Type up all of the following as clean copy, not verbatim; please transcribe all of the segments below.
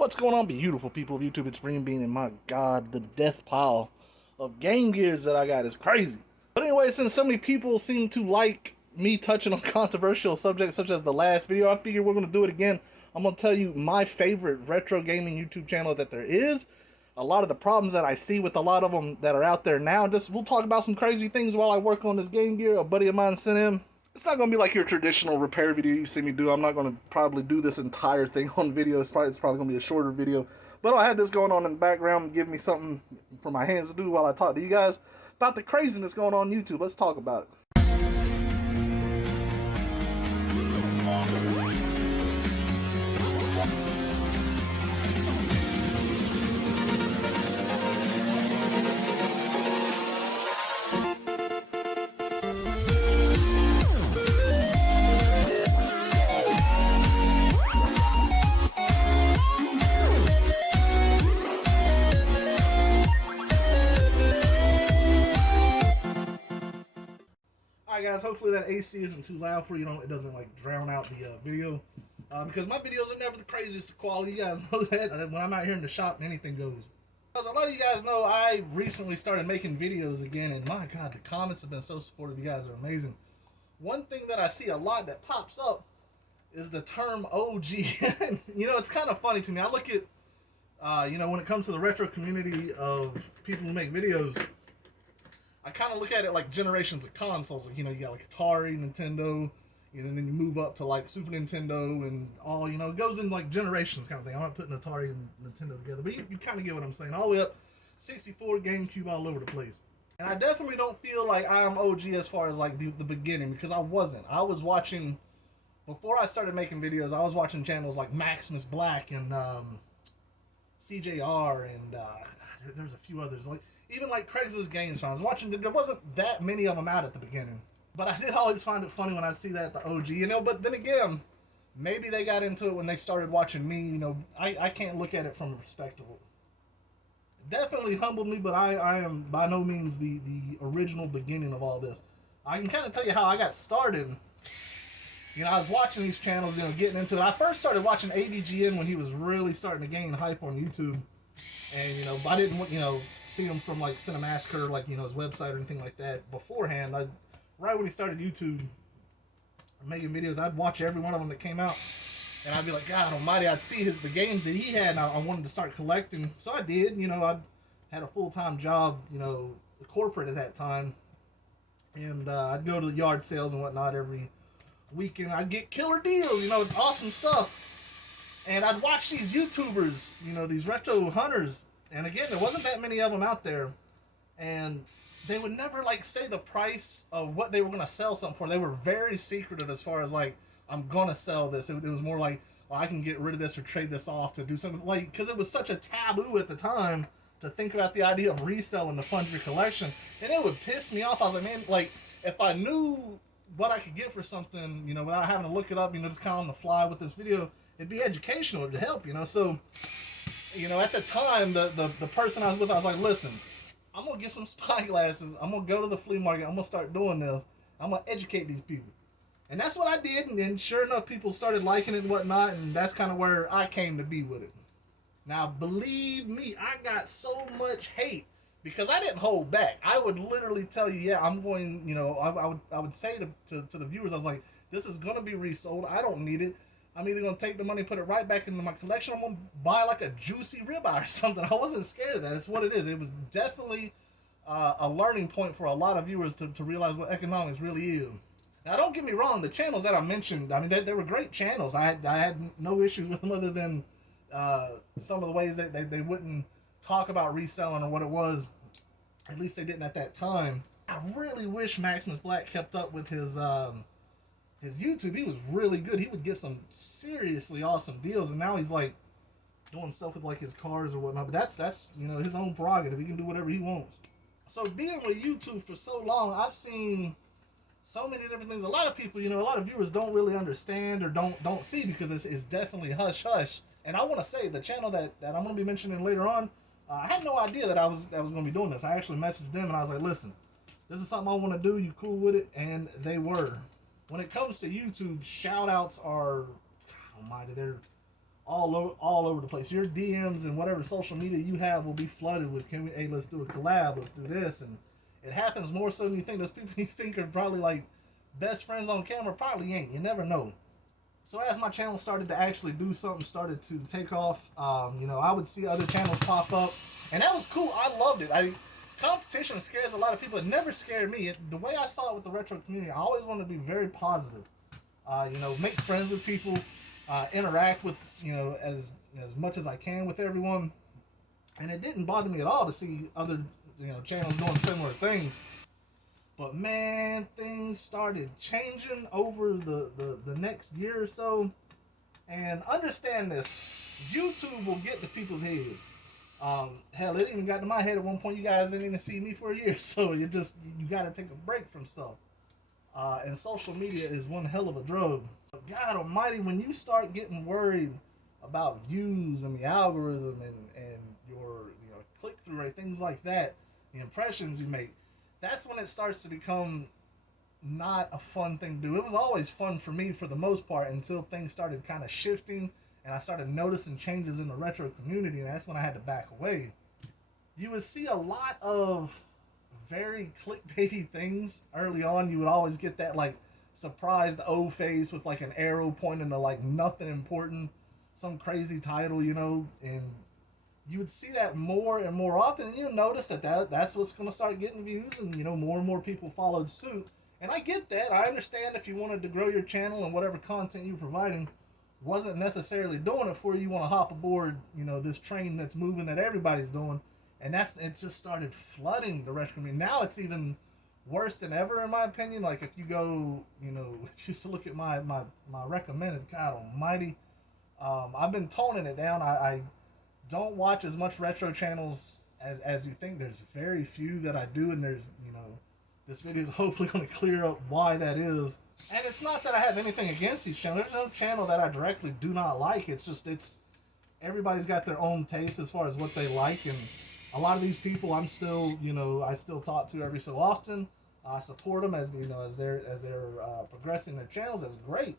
What's going on, beautiful people of YouTube? It's Renebean, and my god, the death pile of Game Gears that I got is crazy. But anyway, since so many people seem to like me touching on controversial subjects such as the last video, I figured we're going to do it again. I'm going to tell you my favorite retro gaming YouTube channel that there is, a lot of the problems that I see with a lot of them that are out there now. We'll talk about some crazy things while I work on this Game Gear a buddy of mine sent in. It's not going to be like your traditional repair video you see me do. I'm not going to probably do this entire thing on video. It's probably going to be a shorter video. But I had this going on in the background, give me something for my hands to do while I talk to you guys about the craziness going on YouTube. Let's talk about it. Alright guys, hopefully that AC isn't too loud for you, it doesn't like drown out the video, because my videos are never the craziest quality. You guys know that. When I'm out here in the shop, anything goes. As a lot of you guys know, I recently started making videos again, and my god, the comments have been so supportive. You guys are amazing. One thing that I see a lot that pops up is the term OG. It's kind of funny to me. I look at, when it comes to the retro community of people who make videos, I kind of look at it like generations of consoles. Like, you got like Atari, Nintendo, and then you move up to like Super Nintendo and all, it goes in like generations kind of thing. I'm not putting Atari and Nintendo together, but you kind of get what I'm saying. All the way up, 64, GameCube, all over the place. And I definitely don't feel like I'm OG as far as like the beginning, because I wasn't. I was watching, before I started making videos, I was watching channels like Maximus Black and CJR and there's a few others. Like even like Craigslist Games. I was watching. There wasn't that many of them out at the beginning, but I did always find it funny when I see that the OG. But then again, maybe they got into it when they started watching me. I can't look at it from a perspective. Definitely humbled me, but I am by no means the original beginning of all this. I can kind of tell you how I got started. I was watching these channels, getting into it. I first started watching AVGN when he was really starting to gain hype on YouTube. And, I didn't, see him from, like, Cinemassacre, like, his website or anything like that beforehand. Right when he started YouTube making videos, I'd watch every one of them that came out. And I'd be like, God almighty, I'd see the games that he had, and I wanted to start collecting. So I did, I had a full-time job, corporate at that time. And I'd go to the yard sales and whatnot every weekend. I'd get killer deals, awesome stuff. And I'd watch these YouTubers, these retro hunters. And again, there wasn't that many of them out there. And they would never, like, say the price of what they were going to sell something for. They were very secretive as far as, like, I'm going to sell this. It was more like, well, I can get rid of this or trade this off to do something. Like, because it was such a taboo at the time to think about the idea of reselling to fund your collection. And it would piss me off. I was like, man, like, if I knew what I could get for something, without having to look it up, just kind of on the fly with this video, it'd be educational, it'd help, So, at the time, the person I was with, I was like, listen, I'm going to get some spy glasses. I'm going to go to the flea market. I'm going to start doing this. I'm going to educate these people. And that's what I did. And sure enough, people started liking it and whatnot. And that's kind of where I came to be with it. Now, believe me, I got so much hate because I didn't hold back. I would literally tell you, yeah, I'm going, I would say to the viewers, I was like, this is going to be resold. I don't need it. I'm either going to take the money and put it right back into my collection. I'm going to buy like a juicy ribeye or something. I wasn't scared of that. It's what it is. It was definitely a learning point for a lot of viewers to realize what economics really is. Now, don't get me wrong. The channels that I mentioned, they were great channels. I had no issues with them other than some of the ways that they wouldn't talk about reselling or what it was. At least they didn't at that time. I really wish Maximus Black kept up with his YouTube. He was really good. He would get some seriously awesome deals, and now he's like doing stuff with like his cars or whatnot. But that's his own prerogative. He can do whatever he wants. So being with YouTube for so long, I've seen so many different things. A lot of people, a lot of viewers don't really understand or don't see because it's definitely hush hush. And I want to say the channel that I'm going to be mentioning later on, I had no idea that I was going to be doing this. I actually messaged them and I was like, listen, this is something I want to do. You cool with it? And they were. When it comes to YouTube, shout outs are, God almighty, they're all over the place. Your DMs and whatever social media you have will be flooded with, hey, let's do a collab, let's do this, and it happens more so than you think. Those people you think are probably like best friends on camera probably ain't. You never know. So as my channel started to actually do something, started to take off, I would see other channels pop up, and that was cool. I loved it. Competition scares a lot of people. It never scared me. The way I saw it with the retro community, I always wanted to be very positive. Make friends with people, interact with, as much as I can with everyone. And it didn't bother me at all to see other, channels doing similar things. But man, things started changing over the next year or so. And understand this, YouTube will get to people's heads. Hell, it even got to my head at one point. You guys didn't even see me for a year, so you got to take a break from stuff. And social media is one hell of a drug. God Almighty, when you start getting worried about views and the algorithm and your click through rate, things like that, the impressions you make, that's when it starts to become not a fun thing to do. It was always fun for me for the most part until things started kind of shifting. And I started noticing changes in the retro community, and that's when I had to back away. You would see a lot of very clickbaity things early on. You would always get that like surprised O face with like an arrow pointing to like nothing important, some crazy title, and you would see that more and more often. And you notice that's what's going to start getting views, and more and more people followed suit. And I get that. I understand if you wanted to grow your channel and whatever content you're providing wasn't necessarily doing it for you, want to hop aboard, this train that's moving that everybody's doing, and it just started flooding the retro community. Now it's even worse than ever, in my opinion. Like if you go, if you look at my recommended, God Almighty, I've been toning it down. I don't watch as much retro channels as you think. There's very few that I do, and there's this video is hopefully going to clear up why that is. And it's not that I have anything against these channels. There's no channel that I directly do not like. It's just, everybody's got their own taste as far as what they like. And a lot of these people I'm still, I still talk to every so often. I support them as they're progressing their channels. That's great.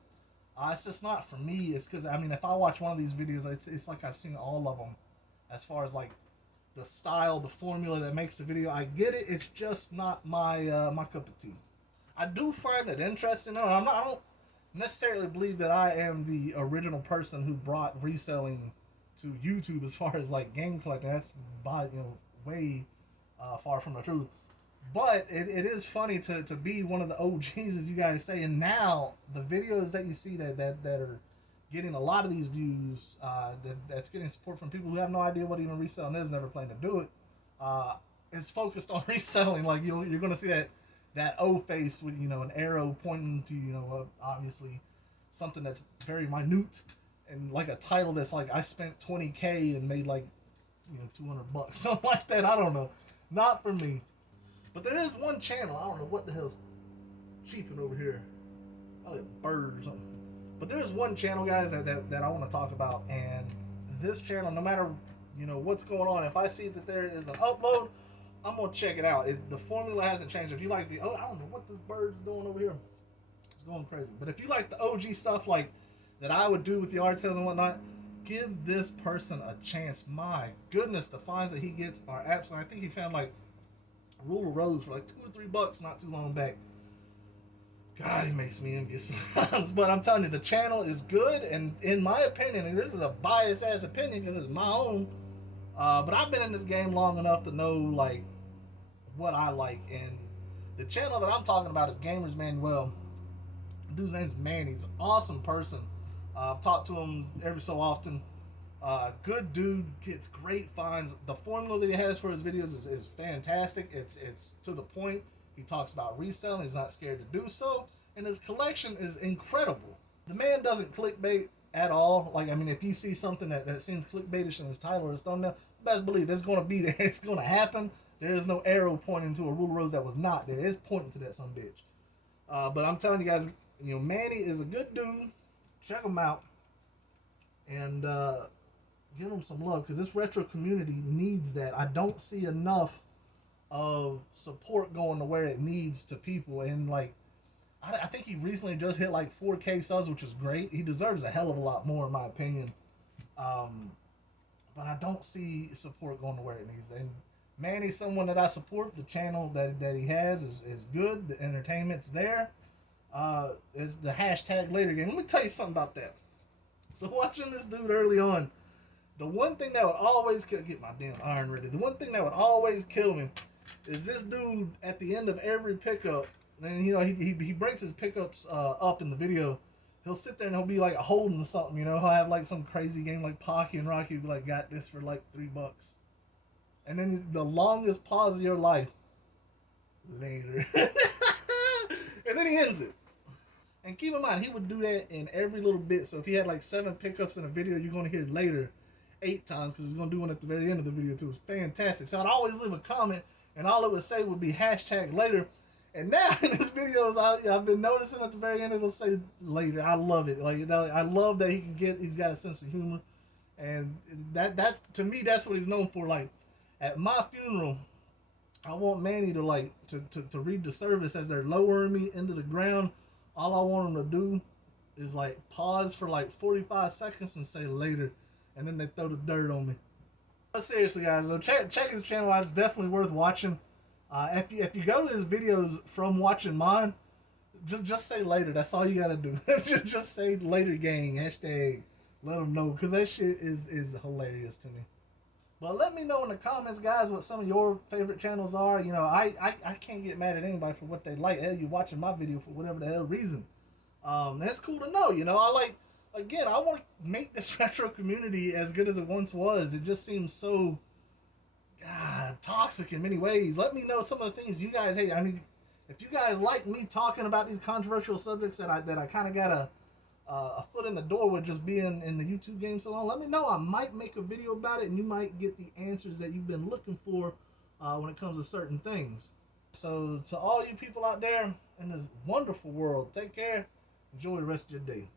It's just not for me. It's because, if I watch one of these videos, it's like I've seen all of them as far as like the style, the formula that makes the video. I get it. It's just not my cup of tea. I do find it interesting. I don't necessarily believe that I am the original person who brought reselling to YouTube as far as like game collecting. That's way far from the truth. But it is funny to be one of the OGs, as you guys say. And now the videos that you see that are getting a lot of these views, that's getting support from people who have no idea what even reselling is, never plan to do it, is focused on reselling. Like you're going to see that O face with an arrow pointing to obviously something that's very minute, and like a title that's like I spent $20K and made like $200, something like that. I don't know, not for me. But there is one channel, I don't know what the hell's cheeping over here, probably a bird or something. But there is one channel, guys, that I want to talk about, and this channel, no matter what's going on, if I see that there is an upload, I'm gonna check it out. The formula hasn't changed. If you like I don't know what this bird's doing over here. It's going crazy. But if you like the OG stuff like that I would do with the art sales and whatnot, give this person a chance. My goodness, the finds that he gets are absolutely. I think he found like Rule of Rose for like $2 or $3 not too long back. God, he makes me envious. But I'm telling you, the channel is good, and in my opinion, and this is a biased ass opinion because it's my own. But I've been in this game long enough to know like what I like, and the channel that I'm talking about is Gamers Manuel. Dude's name's Manny. He's an awesome person. I've talked to him every so often. Good dude, gets great finds. The formula that he has for his videos is fantastic. It's to the point. He talks about reselling. He's not scared to do so, and his collection is incredible. The man doesn't clickbait at all. Like, if you see something that seems clickbaitish in his title or his thumbnail, best believe it's going to be there. It's going to happen. There is no arrow pointing to a Rule of Rose that was not there. It's pointing to that some bitch. But I'm telling you guys, Manny is a good dude. Check him out and give him some love, because this retro community needs that. I don't see enough of support going to where it needs to people. And like, I think he recently just hit like 4K subs, which is great. He deserves a hell of a lot more, in my opinion. But I don't see support going to where it needs. And Manny's someone that I support. The channel that he has is good. The entertainment's there. Is the hashtag later game. Let me tell you something about that. So watching this dude early on, the one thing that would always get my damn iron ready. The one thing that would always kill me is this dude at the end of every pickup. And you know he breaks his pickups up in the video. He'll sit there and he'll be like holding something. You know, he'll have like some crazy game like Pocky and Rocky. Be like, got this for like $3. And then the longest pause of your life. Later. And then he ends it. And keep in mind, he would do that in every little bit. So if he had like 7 pickups in a video, you're going to hear later 8 times because he's going to do one at the very end of the video too. It's fantastic. So I'd always leave a comment and all it would say would be hashtag later. And now in his videos, I've been noticing at the very end, it'll say later. I love it. Like, you know, I love that he's got a sense of humor. And that's to me, that's what he's known for. Like, at my funeral, I want Manny to like to read the service as they're lowering me into the ground. All I want him to do is like pause for like 45 seconds and say later, and then they throw the dirt on me. But seriously, guys, so check his channel out. It's definitely worth watching. If you go to his videos from watching mine, just say later. That's all you gotta do. Just say later, gang. Hashtag. Let them know, because that shit is hilarious to me. But let me know in the comments, guys, what some of your favorite channels are. You know, I can't get mad at anybody for what they like. Hell, you're watching my video for whatever the hell reason. That's cool to know. You know, I want to make this retro community as good as it once was. It just seems so, God, toxic in many ways. Let me know some of the things you guys hate. I mean, if you guys like me talking about these controversial subjects that I kind of got a foot in the door with just being in the YouTube game so long, let me know. I might make a video about it and you might get the answers that you've been looking for when it comes to certain things. So to all you people out there in this wonderful world, take care. Enjoy the rest of your day.